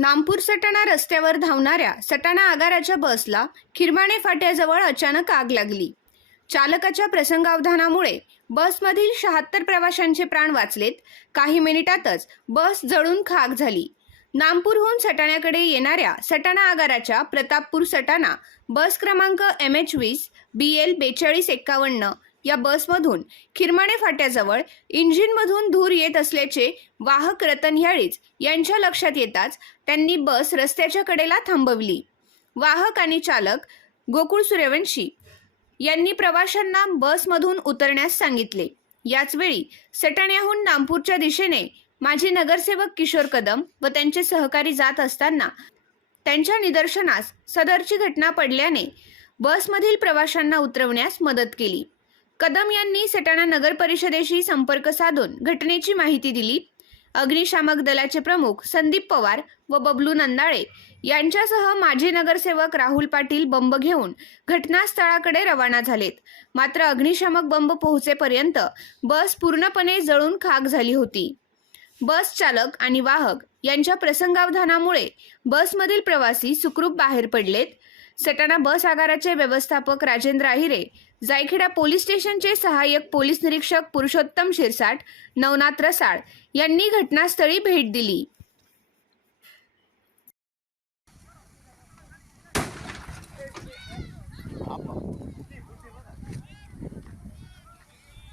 नामपूर सटाणा रस्त्यावर धावणाऱ्या सटाणा आगाराच्या बसला खिरमाणे फाट्याजवळ अचानक आग लागली. चालकाच्या प्रसंगावधानामुळे बसमधील शहात्तर प्रवाशांचे प्राण वाचलेत. काही मिनिटातच बस जळून खाक झाली. नामपूरहून सटाण्याकडे येणाऱ्या सटाणा आगाराच्या प्रतापपूर सटाणा बस क्रमांक एम एच वीस बी एल बेचाळीस एक्कावन्न या बसमधून खिरमाणे फाट्याजवळ इंजिनमधून धूर येत असल्याचे वाहक रतन ह्याळीच यांच्या लक्षात येताच त्यांनी बस रस्त्याच्या कडेला थांबवली. वाहक आणि चालक गोकुळ सूर्यवंशी यांनी प्रवाशांना बसमधून उतरण्यास सांगितले. याचवेळी सटाण्याहून नामपूरच्या दिशेने माजी नगरसेवक किशोर कदम व त्यांचे सहकारी जात असताना त्यांच्या निदर्शनास सदरची घटना पडल्याने बसमधील प्रवाशांना उतरवण्यास मदत केली. कदम यांनी सटाणा नगर परिषदेशी संपर्क साधून घटनेची माहिती दिली. अग्निशामक दलाचे प्रमुख संदीप पवार व बबलू नंदाळे यांच्यासह माजी नगरसेवक राहुल पाटील बंब घेऊन घटनास्थळाकडे रवाना झालेत. मात्र अग्निशामक बंब पोहोचेपर्यंत बस पूर्णपणे जळून खाक झाली होती. बस चालक आणि वाहक यांच्या प्रसंगावधानामुळे बसमधील प्रवासी सुखरूप बाहेर पडलेत. सटाणा बस आगाराचे व्यवस्थापक राजेंद्र आहिरे जायखेडा पोलीस स्टेशनचे सहाय्यक पोलीस निरीक्षक पुरुषोत्तम शिरसाट नवनाथ रसाळ यांनी घटनास्थळी भेट दिली.